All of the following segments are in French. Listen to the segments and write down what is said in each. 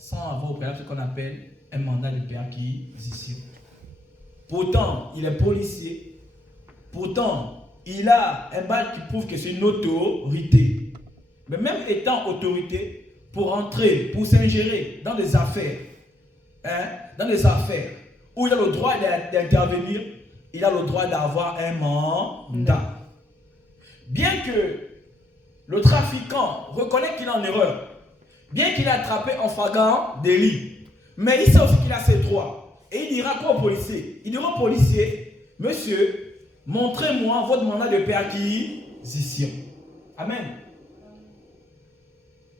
sans avoir opéré ce qu'on appelle un mandat de perquisition. Pourtant, il est policier. Pourtant, il a un badge qui prouve que c'est une autorité. Mais même étant autorité, pour entrer, pour s'ingérer dans des affaires, où il a le droit d'intervenir, il a le droit d'avoir un mandat. Bien que le trafiquant reconnaît qu'il est en erreur, bien qu'il est attrapé en flagrant délit, mais il sait aussi qu'il a ses droits. Et il dira quoi au policier? Il dira au policier, monsieur, montrez-moi votre mandat de perquisition. Amen.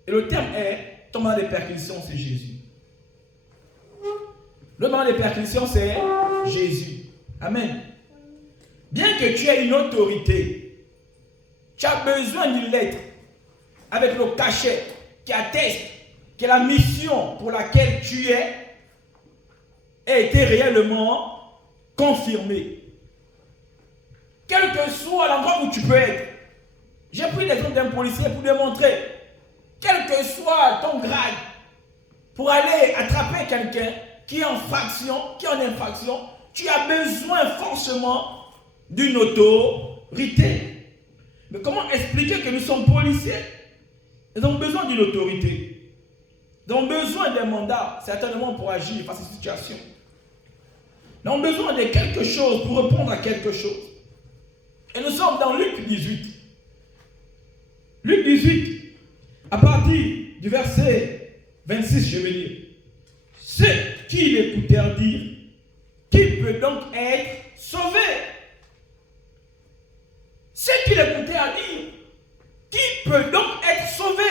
Et le terme est, ton mandat de perquisition, c'est Jésus. Le mandat de perquisition, c'est Jésus. Amen. Bien que tu aies une autorité, tu as besoin d'une lettre avec le cachet qui atteste que la mission pour laquelle tu es a été réellement confirmée. Quel que soit l'endroit où tu peux être. J'ai pris l'exemple d'un policier pour démontrer, quel que soit ton grade, pour aller attraper quelqu'un qui est en infraction, tu as besoin forcément d'une autorité. Mais comment expliquer que nous sommes policiers? Nous avons besoin d'une autorité. Nous avons besoin d'un mandat, certainement pour agir face à cette situation. Nous avons besoin de quelque chose pour répondre à quelque chose. Et nous sommes dans Luc 18. Luc 18, à partir du verset 26, je vais lire. Ceux qui l'écoutèrent dire, qui peut donc être sauvé? Ceux qui l'écoutèrent dire, qui peut donc être sauvé?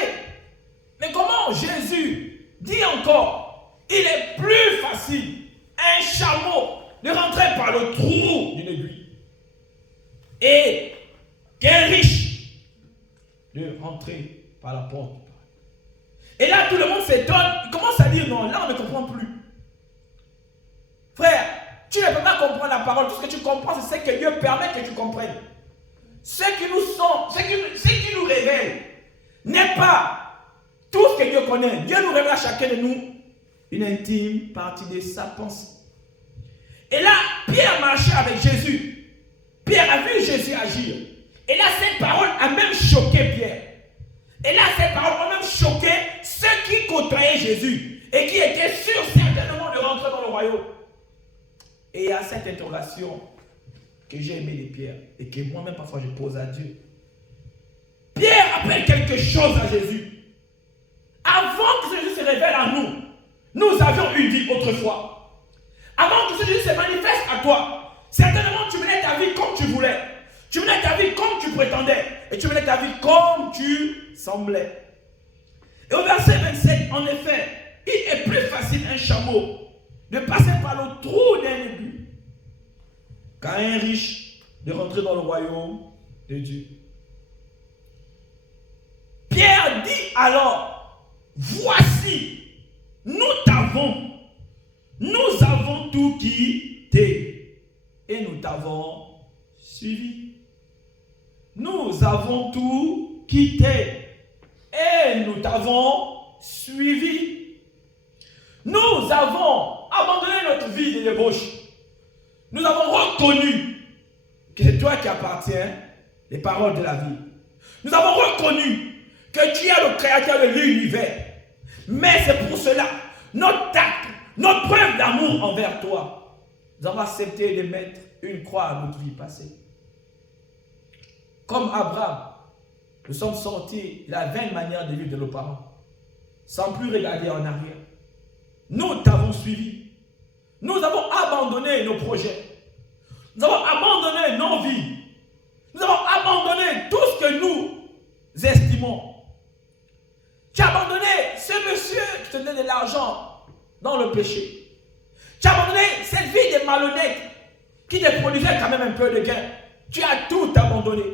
Mais comment Jésus dit encore, il est plus facile un chameau de rentrer par le trou d'une aiguille et qu'un riche de rentrer par la porte. Et là, tout le monde s'étonne. Il commence à dire non, là, on ne comprend plus. Frère, tu ne peux pas comprendre la parole. Tout ce que tu comprends, c'est ce que Dieu permet que tu comprennes. Ce qui nous sont, ce qui nous révèle n'est pas tout ce que Dieu connaît. Dieu nous révèle à chacun de nous une intime partie de sa pensée. Et là, Pierre marchait avec Jésus. Pierre a vu Jésus agir. Et là, cette parole a même choqué Pierre. Et là, ces paroles ont même choqué ceux qui côtoyaient Jésus et qui étaient sûrs certainement de rentrer dans le royaume. Et il y a cette interrogation que j'ai aimé de Pierre et que moi-même parfois je pose à Dieu. Pierre appelle quelque chose à Jésus. Avant que Jésus se révèle à nous, nous avions une vie autrefois. Avant que Jésus se manifeste à toi, certainement tu menais ta vie comme tu voulais. Tu menais ta vie comme tu prétendais. Et tu menais ta vie comme tu semblais. Et au verset 27, en effet, il est plus facile un chameau de passer par le trou d'un aigu qu'à un riche de rentrer dans le royaume de Dieu. Pierre dit alors, voici, nous avons tout quitté et nous t'avons suivi. Nous avons tout quitté et nous t'avons suivi. Nous avons abandonné notre vie de débauche. Nous avons reconnu que c'est toi qui appartiens les paroles de la vie. Nous avons reconnu que tu es le créateur de l'univers. Mais c'est pour cela, notre acte, notre preuve d'amour envers toi, nous avons accepté de mettre une croix à notre vie passée. Comme Abraham, nous sommes sortis de la vaine manière de vivre de nos parents, sans plus regarder en arrière. Nous t'avons suivi. Nous avons abandonné nos projets. Nous avons abandonné nos vies. Nous avons abandonné tout ce que nous estimons. Tu as abandonné ce monsieur qui te donnait de l'argent dans le péché. Tu as abandonné cette vie de malhonnête qui te produisait quand même un peu de gain. Tu as tout abandonné.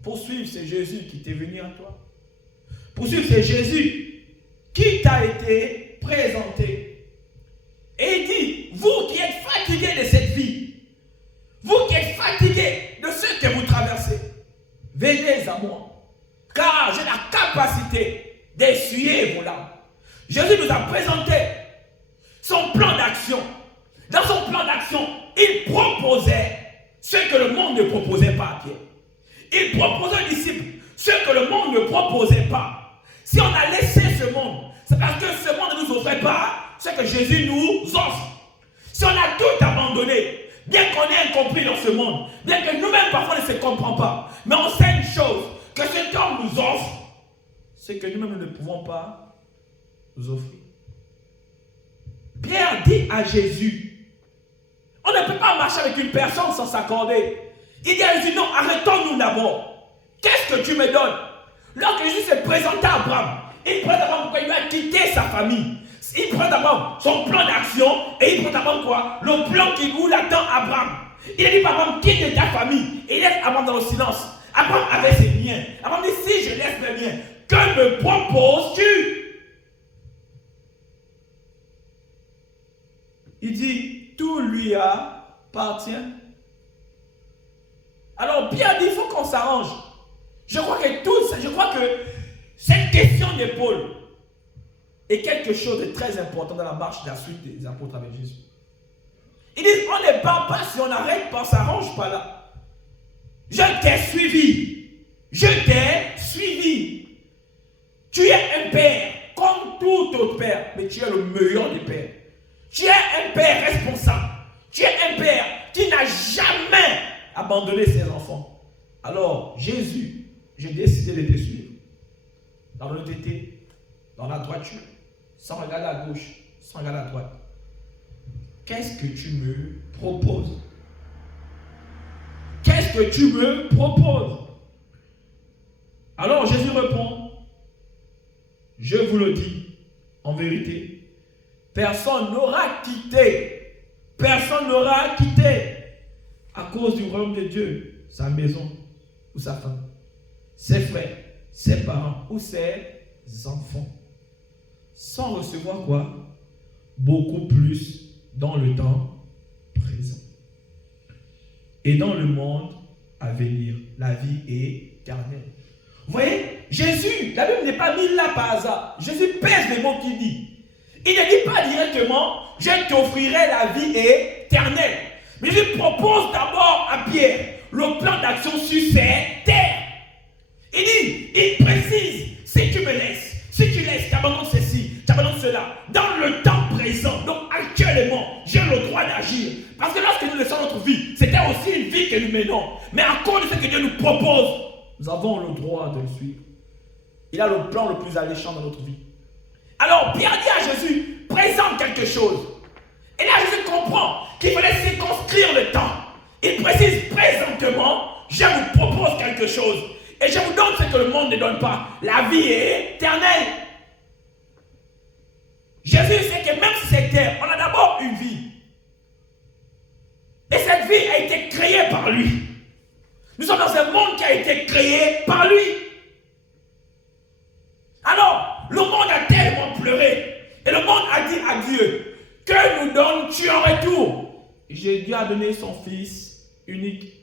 Pour suivre, c'est Jésus qui t'est venu à toi. Pour suivre, c'est Jésus qui t'a été présenté. Et il dit, vous qui êtes fatigués de cette vie, vous qui êtes fatigués de ce que vous traversez, venez à moi. Car j'ai la capacité d'essuyer vos larmes. Jésus nous a présenté son plan d'action. Dans son plan d'action, il proposait ce que le monde ne proposait pas à Pierre. Il proposait aux disciples ce que le monde ne proposait pas. Si on a laissé ce monde, c'est parce que ce monde ne nous offrait pas ce que Jésus nous offre. Si on a tout abandonné, bien qu'on ait incompris dans ce monde, bien que nous-mêmes parfois on ne se comprend pas, mais on sait une chose, que cet homme nous offre, c'est que nous-mêmes nous ne pouvons pas nous offrir. Pierre dit à Jésus, on ne peut pas marcher avec une personne sans s'accorder. Il dit à Jésus, non, arrêtons-nous d'abord. Qu'est-ce que tu me donnes? Lorsque Jésus s'est présenté à Abraham, il prend d'abord pourquoi il a quitté sa famille. Il prend d'abord son plan d'action et il prend d'abord quoi? Le plan qui où l'attend Abraham. Il a dit Abraham, quitte ta famille et laisse Abraham dans le silence. Abraham avait ses biens. Abraham dit, si je laisse mes biens, que me proposes-tu? Il dit, tout lui appartient. Alors Pierre dit, il faut qu'on s'arrange. Je crois que cette question d'épaule est quelque chose de très important dans la marche de la suite des apôtres avec Jésus. Ils disent, on ne part pas si on n'arrête pas, on ne s'arrange pas là. Je t'ai suivi. Je t'ai suivi. Tu es un père, comme tout autre père, mais tu es le meilleur des pères. Tu es un père responsable. Tu es un père qui n'a jamais abandonné ses enfants. Alors, Jésus, j'ai décidé de te suivre. Dans l'honnêteté, dans la droiture, sans regarder à gauche, sans regarder à droite. Qu'est-ce que tu me proposes? Qu'est-ce que tu me proposes? Alors Jésus répond, je vous le dis, en vérité, personne n'aura quitté à cause du royaume de Dieu, sa maison ou sa femme, ses frères, ses parents ou ses enfants, sans recevoir quoi? Beaucoup plus dans le temps présent. Et dans le monde à venir, la vie éternelle. Vous voyez, Jésus, la Bible n'est pas mise là par hasard. Jésus pèse les mots qu'il dit. Il ne dit pas directement, je t'offrirai la vie éternelle. Mais il propose d'abord à Pierre le plan d'action sur cette terre. Il précise, si tu me laisses, si tu laisses, tu abandonnes ceci, tu abandonnes cela, dans le temps présent, donc actuellement, j'ai le droit d'agir. Parce que lorsque nous laissons notre vie, c'était aussi une vie que nous menons. Mais à cause de ce que Dieu nous propose, nous avons le droit de le suivre. Il a le plan le plus alléchant dans notre vie. Alors, Pierre dit à Jésus, présente quelque chose. Et là, Jésus comprend qu'il fallait circonscrire le temps. Il précise présentement, je vous propose quelque chose. Et je vous donne ce que le monde ne donne pas. La vie est éternelle. Jésus sait que même si c'est terre, on a d'abord une vie. Et cette vie a été créée par lui. Nous sommes dans un monde qui a été créé par lui. Alors, le monde a tellement pleuré. Et le monde a dit à Dieu, que nous donnes-tu en retour? Dieu a donné son Fils unique.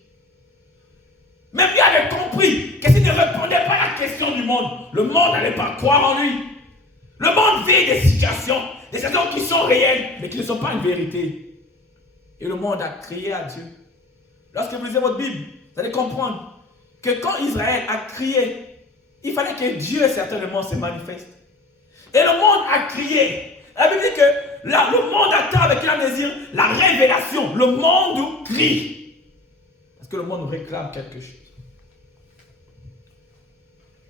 Même Dieu avait compris que s'il ne répondait pas à la question du monde, le monde n'allait pas croire en lui. Le monde vit des situations qui sont réelles, mais qui ne sont pas une vérité. Et le monde a crié à Dieu. Lorsque vous lisez votre Bible, vous allez comprendre que quand Israël a crié, il fallait que Dieu certainement se manifeste. Et le monde a crié. La Bible dit que là, le monde attend avec un désir la révélation. Le monde crie. Parce que le monde réclame quelque chose.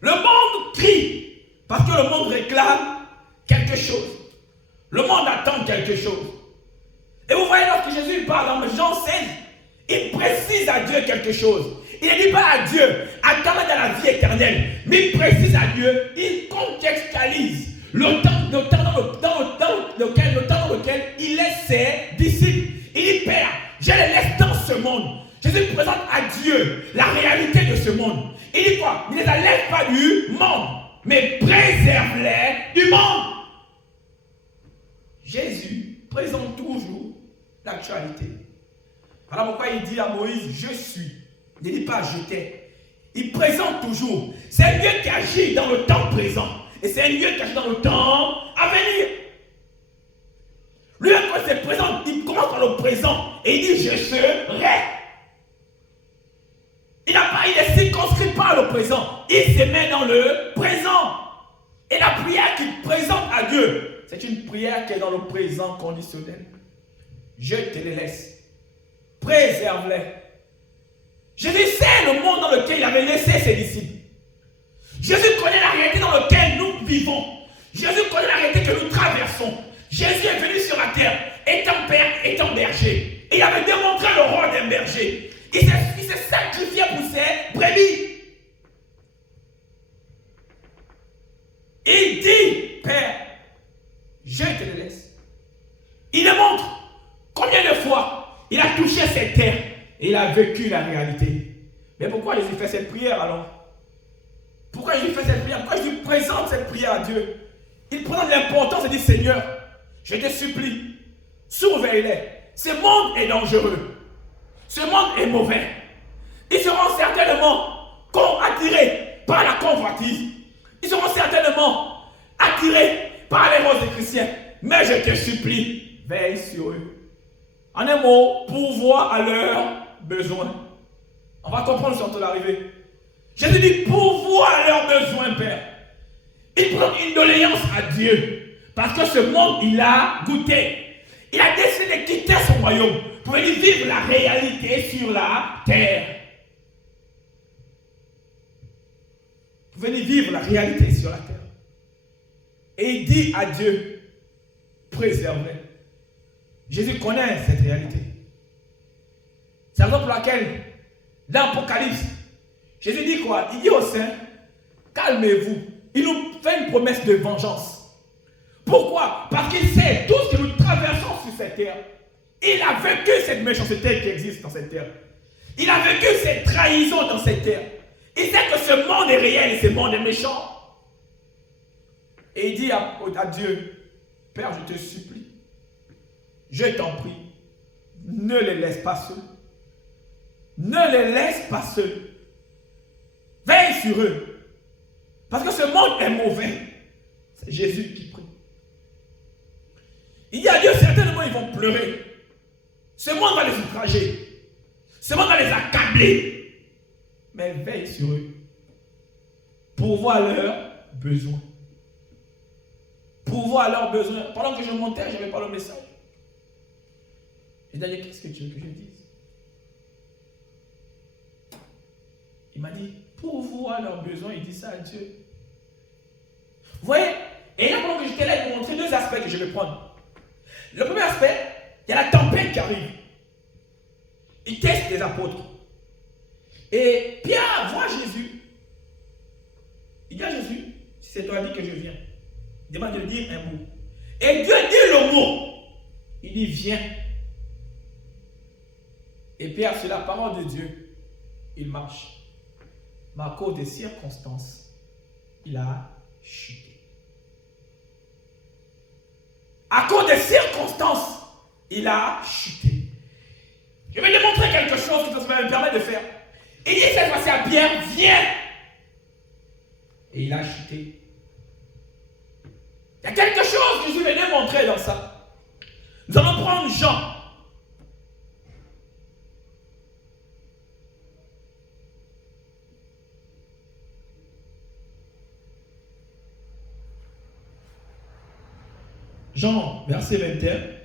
Le monde crie. Parce que le monde réclame quelque chose. Le monde attend quelque chose. Et vous voyez, lorsque Jésus parle dans Jean 16, il précise à Dieu quelque chose. Il ne dit pas à Dieu, attends-moi dans la vie éternelle. Mais il précise à Dieu, il contextualise le temps dans lequel il laisse ses disciples. Il dit, Père, je les laisse dans ce monde. Jésus présente à Dieu la réalité de ce monde. Il dit quoi? Il ne les laisse pas du monde, mais préserve-les du monde. Jésus présente toujours l'actualité. Voilà pourquoi il dit à Moïse, je suis. Il ne dit pas j'étais. Il présente toujours. C'est un Dieu qui agit dans le temps présent. Et c'est un Dieu qui agit dans le temps à venir. Lui, quand il se présente, il commence par le présent et il dit je serai. Il ne circonscrit pas le présent, il se met dans le présent. Et la prière qu'il présente à Dieu, c'est une prière qui est dans le présent conditionnel. Je te les laisse, préserve-les. Jésus sait le monde dans lequel il avait laissé ses disciples. Jésus connaît la réalité dans laquelle nous vivons. Jésus connaît la réalité que nous traversons. Jésus est venu sur la terre, étant père, étant berger. Et il avait démontré le rôle d'un berger. Il s'est sacrifié pour ses brebis. Il dit, Père, je te le laisse. Il démontre combien de fois il a touché cette terre et il a vécu la réalité. Mais pourquoi Jésus fait cette prière alors? Pourquoi Jésus fait cette prière? Pourquoi Jésus présente cette prière à Dieu? Il prend de l'importance et dit, Seigneur, je te supplie, surveille-les. Ce monde est dangereux. Ce monde est mauvais. Ils seront certainement attirés par la convoitise. Ils seront certainement attirés par les roses des chrétiens. Mais je te supplie, veille sur eux. En un mot, pourvoir à leurs besoins. On va comprendre sur l'arrivée. Jésus dit pourvoir à leurs besoins, Père. Il prend une doléance à Dieu. Parce que ce monde, il a goûté. Il a décidé de quitter son royaume pour venir vivre la réalité sur la terre. Pour venir vivre la réalité sur la terre. Et il dit à Dieu, préservez. Jésus connaît cette réalité. C'est la raison pour laquelle, dans l'Apocalypse, Jésus dit quoi? Il dit aux saints, calmez-vous. Il nous fait une promesse de vengeance. Pourquoi? Parce qu'il sait tout ce que nous traversons sur cette terre. Il a vécu cette méchanceté qui existe dans cette terre. Il a vécu cette trahison dans cette terre. Il sait que ce monde est réel et ce monde est méchant. Et il dit à Dieu, Père, je te supplie, je t'en prie, ne les laisse pas seuls. Ne les laisse pas seuls. Veille sur eux. Parce que ce monde est mauvais. C'est Jésus qui prie. Il dit à Dieu, certainement ils vont pleurer. Ce monde va les outrager. Ce monde va les accabler. Mais veille sur eux. Pour voir leurs besoins. Pour voir leurs besoins. Pendant que je montais, je n'avais pas le message. J'ai dit, qu'est-ce que tu veux que je dise? Il m'a dit, pour voir leurs besoins, il dit ça à Dieu. Vous voyez? Et là, pendant que j'étais là, il m'a montré deux aspects que je vais prendre. Le premier aspect, il y a la tempête qui arrive. Il teste les apôtres. Et Pierre voit Jésus. Il dit à Jésus, si c'est toi dit que je viens, il demande de dire un mot. Et Dieu dit le mot. Il dit, viens. Et Pierre, sur la parole de Dieu, il marche. Mais à cause des circonstances, il a chuté. À cause des circonstances, il a chuté. Je vais démontrer quelque chose que ça va me permettre de faire. Il dit cette fois-ci à Pierre, viens. Et il a chuté. Il y a quelque chose que je vais démontrer dans ça. Nous allons prendre Jean. Jean, verset 21.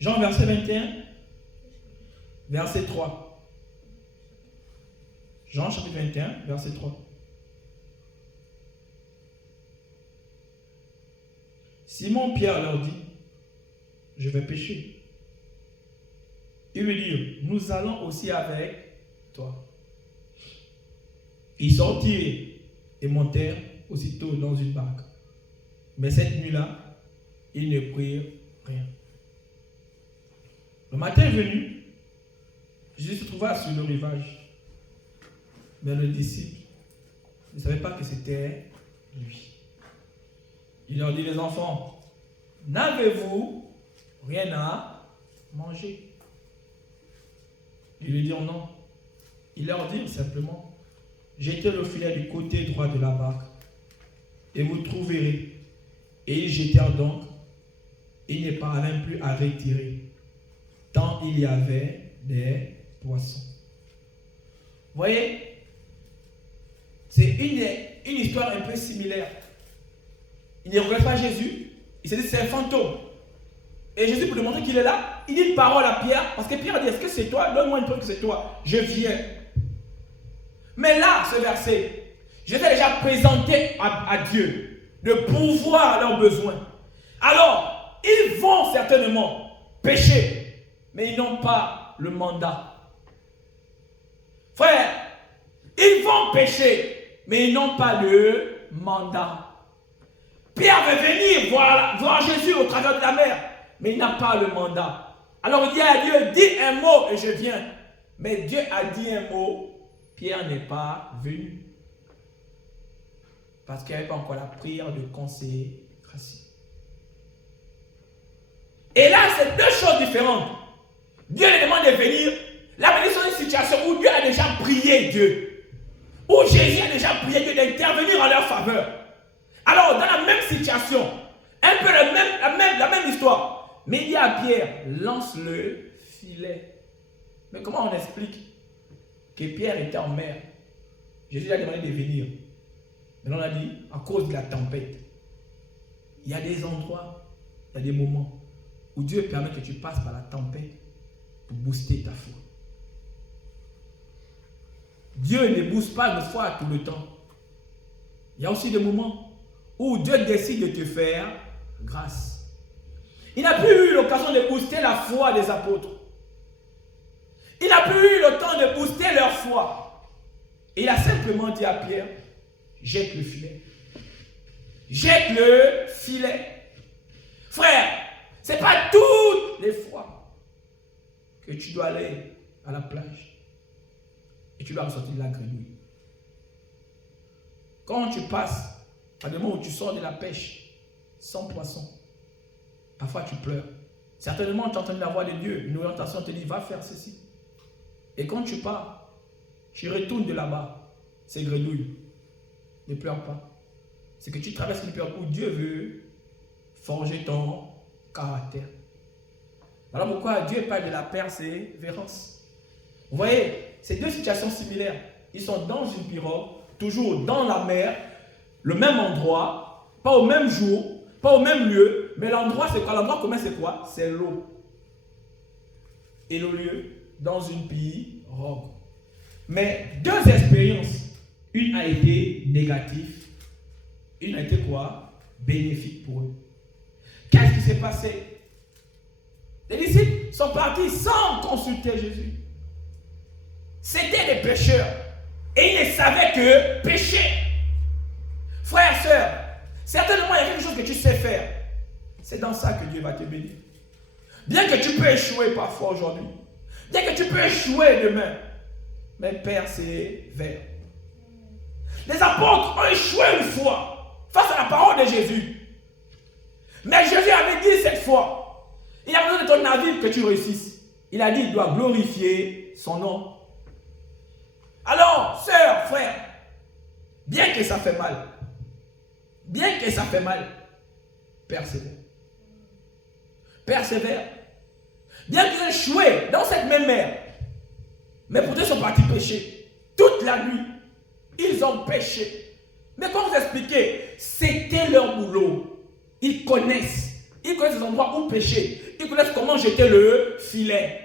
Jean, verset 21, verset 3. Jean, chapitre 21, verset 3. Simon-Pierre leur dit, je vais pêcher. Ils lui dirent, nous allons aussi avec toi. Ils sortirent et montèrent aussitôt dans une barque. Mais cette nuit-là, ils ne prirent rien. Le matin venu, Jésus se trouva sur le rivage. Mais le disciple ne savait pas que c'était lui. Il leur dit, les enfants, n'avez-vous rien à manger? Ils lui dirent non. Il leur dit simplement, jetez le filet du côté droit de la barque et vous trouverez. Et ils jetèrent donc. Ils ne parvinrent plus à retirer, tant il y avait des poissons. Vous voyez, c'est une histoire un peu similaire. Ils ne reconnaissent pas Jésus. Ils se disent c'est un fantôme. Et Jésus, pour lui montrer qu'il est là, il dit une parole à Pierre. Parce que Pierre dit, est-ce que c'est toi? Donne-moi une preuve que c'est toi. Je viens. Mais là, ce verset, je t'ai déjà présenté à Dieu de pourvoir à leurs besoins. Alors, ils vont certainement pécher, mais ils n'ont pas le mandat. Frère, ils vont pécher, mais ils n'ont pas le mandat. Pierre veut venir voir Jésus au travers de la mer, mais il n'a pas le mandat. Alors il dit à Dieu, dis un mot et je viens. Mais Dieu a dit un mot, Pierre n'est pas venu. Parce qu'il n'y avait pas encore la prière de consécration. Et là, c'est deux choses différentes. Dieu lui demande de venir. Là, on est sur une situation où Dieu a déjà prié Dieu. Où Jésus a déjà prié Dieu d'intervenir en leur faveur. Alors, dans la même situation, un peu la même histoire. Mais il dit à Pierre, lance le filet. Mais comment on explique que Pierre était en mer? Jésus a demandé de venir. Mais on a dit, à cause de la tempête, il y a des endroits, il y a des moments où Dieu permet que tu passes par la tempête pour booster ta foi. Dieu ne booste pas notre foi tout le temps. Il y a aussi des moments où Dieu décide de te faire grâce. Il n'a plus eu l'occasion de booster la foi des apôtres. Il n'a plus eu le temps de booster leur foi. Il a simplement dit à Pierre, jette le filet. Jette le filet. Frère, ce n'est pas toutes les fois que tu dois aller à la plage et tu dois ressortir de la grenouille. Quand tu passes à des moments où tu sors de la pêche sans poisson, parfois tu pleures. Certainement tu entends la voix de Dieu, une orientation te dit va faire ceci. Et quand tu pars, tu retournes de là-bas, c'est grenouille. Ne pleure pas. C'est que tu traverses une période où Dieu veut forger ton caractère. Voilà pourquoi Dieu parle de la persévérance. Vous voyez, c'est deux situations similaires. Ils sont dans une pirogue, toujours dans la mer, le même endroit, pas au même jour, pas au même lieu, mais l'endroit c'est quoi? L'endroit commun c'est quoi? C'est l'eau. Et le lieu, dans une pirogue. Mais deux expériences. Une a été négative, une a été quoi? Bénéfique pour eux. Qu'est-ce qui s'est passé? Les disciples sont partis sans consulter Jésus. C'était des pécheurs. Et ils ne savaient que pécher. Frères, sœurs, certainement il y a quelque chose que tu sais faire. C'est dans ça que Dieu va te bénir. Bien que tu peux échouer parfois aujourd'hui. Bien que tu peux échouer demain. Mais persévère. Les apôtres ont échoué une fois face à la parole de Jésus. Mais Jésus avait dit cette fois, il a besoin de ton navire que tu réussisses. Il a dit, il doit glorifier son nom. Alors, sœur, frère, bien que ça fait mal, persévère. Persévère. Bien qu'ils aient échoué dans cette même mer, mais pourtant ils sont partis pêcher. Toute la nuit, ils ont pêché. Mais comment vous expliquer? C'était leur boulot. Ils connaissent les endroits où pêcher. Ils connaissent comment jeter le filet.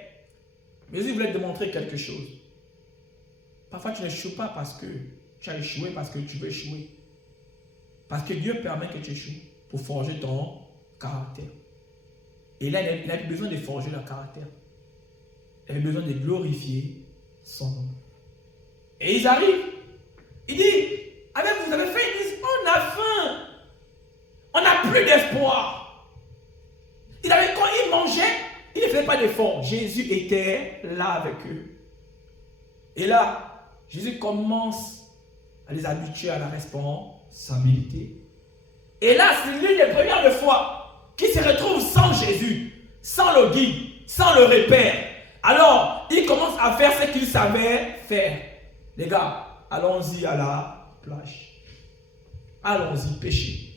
Mais ils voulaient te démontrer quelque chose. Parfois, tu n'échoues pas parce que tu as échoué, parce que tu veux échouer. Parce que Dieu permet que tu échoues pour forger ton caractère. Et là, il a besoin de forger leur caractère. Il a besoin de glorifier son nom. Et ils arrivent. Il dit, vous avez faim? Ils disent, on a faim. On n'a plus d'espoir. Quand ils mangeaient, ils ne faisaient pas d'effort. Jésus était là avec eux. Et là, Jésus commence à les habituer à la responsabilité. Et là, c'est l'une des premières fois qui se retrouvent sans Jésus, sans le guide, sans le repère. Alors, ils commencent à faire ce qu'ils savaient faire. Les gars, allons-y à la plage. Allons-y pêcher.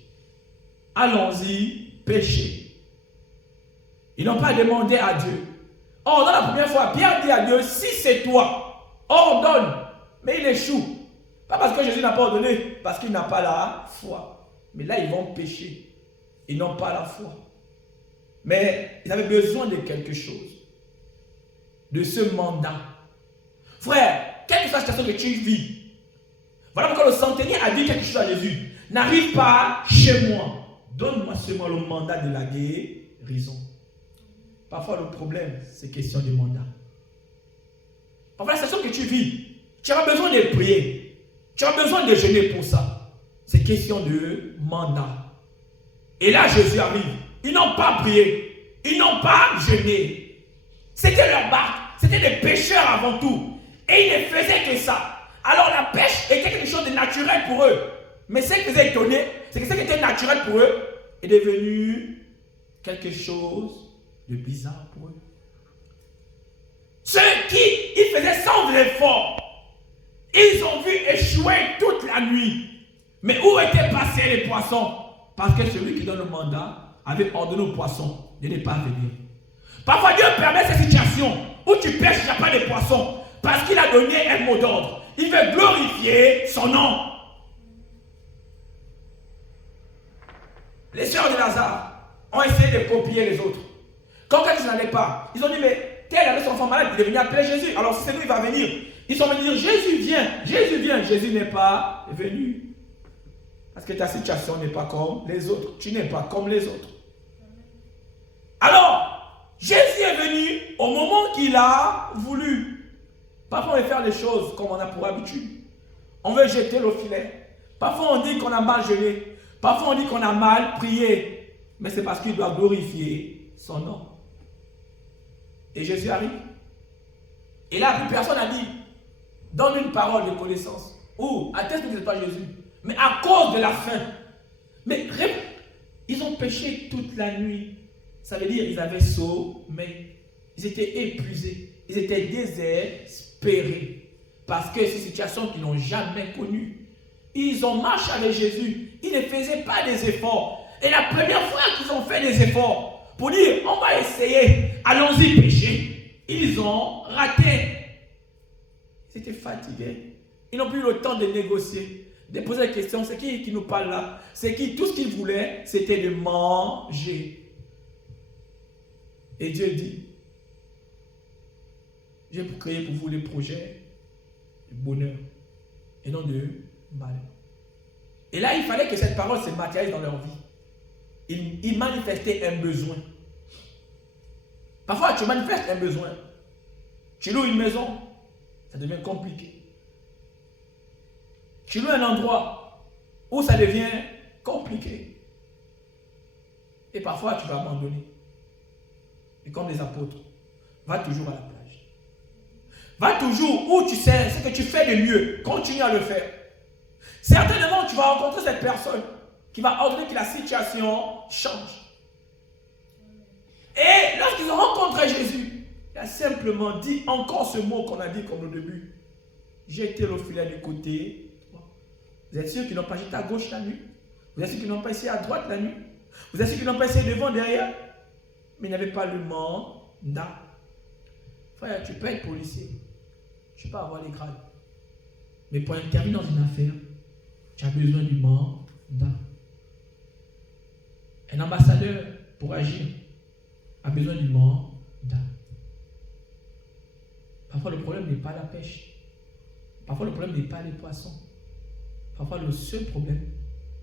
Allons-y pêcher. Ils n'ont pas demandé à Dieu. Or, dans la première fois, Pierre dit à Dieu, si c'est toi, ordonne. Mais il échoue. Pas parce que Jésus n'a pas ordonné, parce qu'il n'a pas la foi. Mais là, ils vont pécher. Ils n'ont pas la foi. Mais ils avaient besoin de quelque chose. De ce mandat. Frère, quelle que soit la situation que tu vis, voilà pourquoi le centenier a dit quelque chose à Jésus. N'arrive pas chez moi. Donne-moi seulement le mandat de la guérison. Parfois, le problème, c'est question de mandat. Parfois, la situation que tu vis, tu as besoin de prier. Tu as besoin de jeûner pour ça. C'est question de mandat. Et là, Jésus arrive. Ils n'ont pas prié. Ils n'ont pas jeûné. C'était leur barque. C'était des pêcheurs avant tout. Et ils ne faisaient que ça. Alors la pêche était quelque chose de naturel pour eux. Mais ce qui faisait étonner, c'est que ce qui était naturel pour eux est devenu quelque chose de bizarre pour eux. Ceux qui ils faisaient sans effort, ils ont vu échouer toute la nuit. Mais où étaient passés les poissons? Parce que celui qui donne le mandat avait ordonné aux poissons de ne pas venir. Parfois Dieu permet ces situations où tu pêches, il n'y a pas de poissons. Parce qu'il a donné un mot d'ordre. Il veut glorifier son nom. Les sœurs de Lazare ont essayé de copier les autres. Quand quelqu'un n'allait pas, ils ont dit, mais tel avait son enfant malade, il est venu appeler Jésus. Alors si c'est nous, il va venir. Ils sont venus dire, Jésus vient, Jésus vient. Jésus n'est pas venu. Parce que ta situation n'est pas comme les autres. Tu n'es pas comme les autres. Alors, Jésus est venu au moment qu'il a voulu. Parfois, on veut faire les choses comme on a pour habitude. On veut jeter le filet. Parfois, on dit qu'on a mal jeûné. Parfois, on dit qu'on a mal prié. Mais c'est parce qu'il doit glorifier son nom. Et Jésus arrive. Et là, plus personne n'a dit, donne une parole de connaissance. Ou, atteste que ce n'est pas Jésus. Mais à cause de la faim. Mais ils ont péché toute la nuit. Ça veut dire qu'ils avaient sommeil. Ils étaient épuisés. Ils étaient désespérés. Parce que c'est une situation qu'ils n'ont jamais connue. Ils ont marché avec Jésus. Ils ne faisaient pas des efforts. Et la première fois qu'ils ont fait des efforts pour dire, on va essayer, allons-y pécher, ils ont raté. Ils étaient fatigués. Ils n'ont plus eu le temps de négocier, de poser la question, c'est qui nous parle là? C'est qui? Tout ce qu'ils voulaient, c'était de manger. Et Dieu dit, j'ai créé pour vous les projets de bonheur et non de malheur. Et là, il fallait que cette parole se matérialise dans leur vie. Ils manifestaient un besoin. Parfois, tu manifestes un besoin. Tu loues une maison, ça devient compliqué. Tu loues un endroit où ça devient compliqué. Et parfois, tu vas abandonner. Et comme les apôtres, va toujours à la plage. Va toujours où tu sais ce que tu fais de mieux. Continue à le faire. Certainement, tu vas rencontrer cette personne qui va ordonner que la situation change. Et lorsqu'ils ont rencontré Jésus, il a simplement dit encore ce mot qu'on a dit comme au début. Jetez le filet du côté. Vous êtes sûr qu'ils n'ont pas jeté à gauche la nuit? Vous êtes sûr qu'ils n'ont pas essayé à droite la nuit? Vous êtes sûr qu'ils n'ont pas essayé devant, derrière? Mais ils n'avaient pas le mandat. Frère, tu peux être policier. Tu peux avoir les grades. Mais pour intervenir dans une affaire, tu as besoin du mandat. Un ambassadeur, pour agir, a besoin du mandat. Parfois, le problème n'est pas la pêche. Parfois, le problème n'est pas les poissons. Parfois, le seul problème,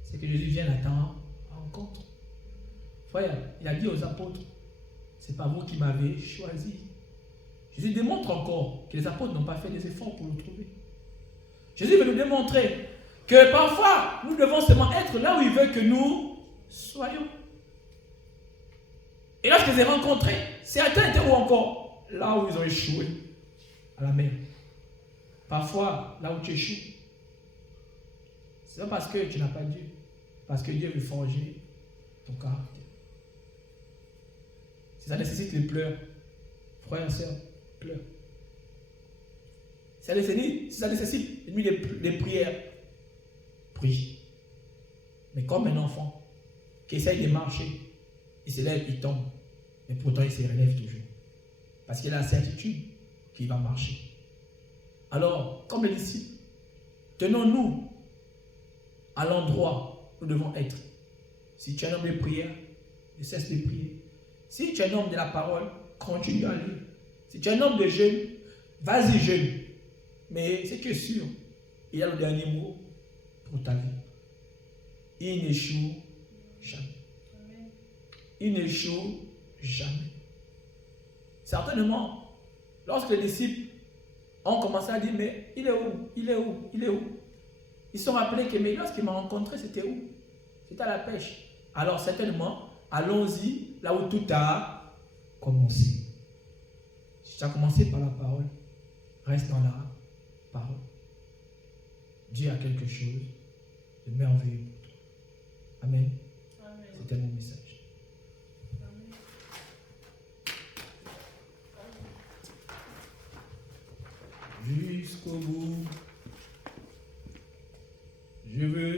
c'est que Jésus vient à ta rencontre. Frère, il a dit aux apôtres, c'est pas vous qui m'avez choisi. Jésus démontre encore que les apôtres n'ont pas fait des efforts pour le trouver. Jésus veut nous démontrer que parfois, nous devons seulement être là où il veut que nous soyons. Et lorsque je les ai rencontrés, certains étaient où encore? Là où ils ont échoué, à la mer. Parfois, là où tu échoues, c'est pas parce que tu n'as pas Dieu, parce que Dieu veut forger ton caractère. Si ça nécessite les pleurs, frères et sœurs, pleure. Si ça nécessite une nuit de prières, prie. Mais comme un enfant qui essaye de marcher, il se lève, il tombe. Mais pourtant, il se relève toujours. Parce qu'il a la certitude qu'il va marcher. Alors, comme les disciples, tenons-nous à l'endroit où nous devons être. Si tu es un homme de prière, ne cesse de prier. Si tu es un homme de la parole, continue à lire. Si tu es un homme de jeûne, vas-y jeûne. Mais ce qui est sûr, il y a le dernier mot pour ta vie. Il n'échoue jamais. Il n'échoue jamais. Certainement, lorsque les disciples ont commencé à dire, mais il est où? Il est où? Il est où? Ils se sont rappelés que, mais lorsqu'il m'a rencontré, c'était où? C'était à la pêche. Alors certainement, allons-y là où tout a commencé. Si tu as commencé par la parole, reste dans la parole. Dieu a quelque chose de merveilleux pour toi. Amen. Amen. C'était mon message. Jusqu'au bout, je veux